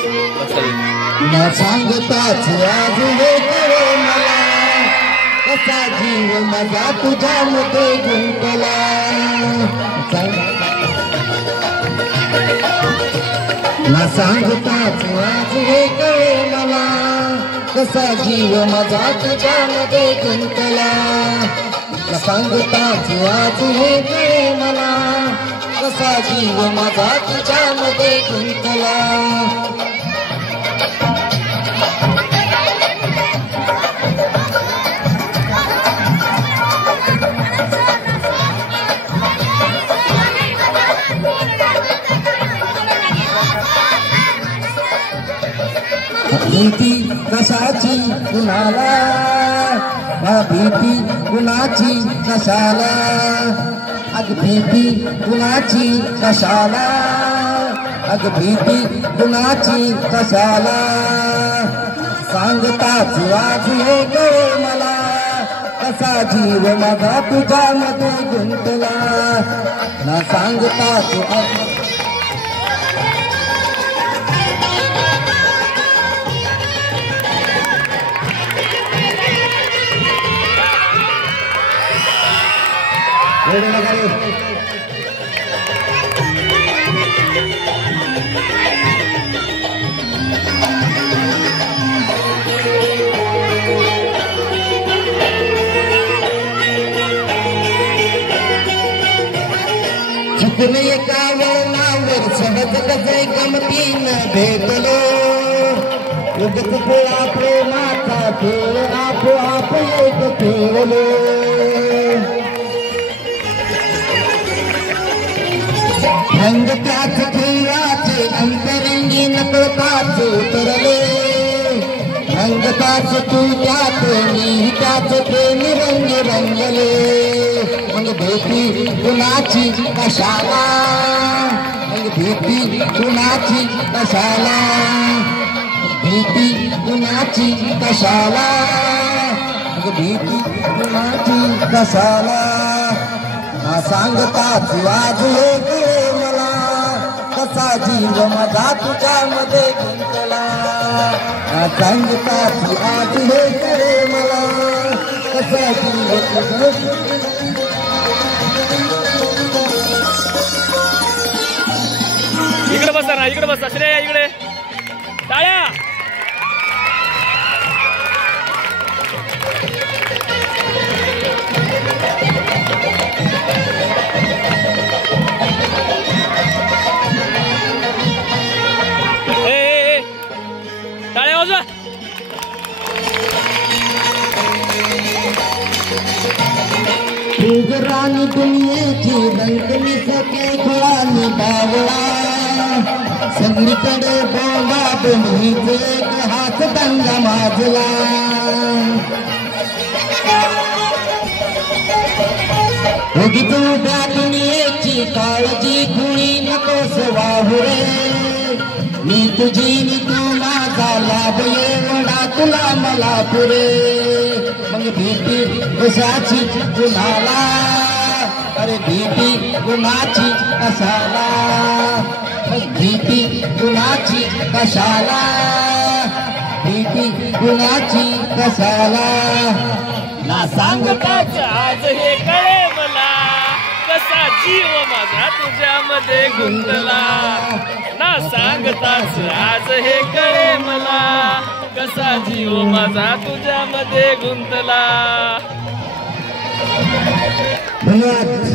न सांगताच आज हे करे मला कसा जीव माझा तुझ्यामध्ये गुंतला न सांगताच आज हे करे मला कसा जीव माझा तुझ्यामध्ये गुंतला न सांगताच आज हे करे मला कसा जीव माझा तुझ्यामध्ये गुंतला भीती कशाची कुणाला भीती कुणाची कशाला अग भीती कुणाची कशाला अग भीती कुणाची कशाला सांगताच आज हे करे मला कसा जीव माझा तुझ्यामध्ये गुंतला ना सांगताच चुकून एका वळणावर सहज गजय गमतीनं भेटलो उगच पोळा प्रेमाचा खेळ आपोआप एक खेळलो रंग त्याच खेळाचे अंतरंगी नकळताच उतरले रंग त्याच तू त्यात मी त्याच प्रेम रंग रंगले मग भीती कुणाची कशाला मग भीती कुणाची कशाला भीती कुणाची कशाला मग भीती कुणाची कशाला ना सांगताच आज हे करे मला कसा जीव माझा तुझ्यामध्ये गुंतला ना सांगताच आज हे करे मला कसा जीव इकडे बसा ना इकडे बसा श्रेया इकडे टाळ्या रानी दुनियेची रंगली सके खुळानी बावळा सगळीकडे बोला दोन्हीचे एक हात दंगा माजला उगीच उभ्या दुनियेची काळजी कुणी नकोस वाहू रे मी तुझी मी तू माझा लाभ एवढा तुला मला पुरे मग भीती कशाची कुणाला अरे भीती कुणाची कशाला भीती कुणाची कशाला भीती कुणाची कशाला ना सांगताच आज हे कळे मला कसा जीव माझा तुझ्यामध्ये गुंतला ना सांगताच आज हे कळे मला कसा जीव माझा तुझ्यामध्ये गुंतला धन्यवाद.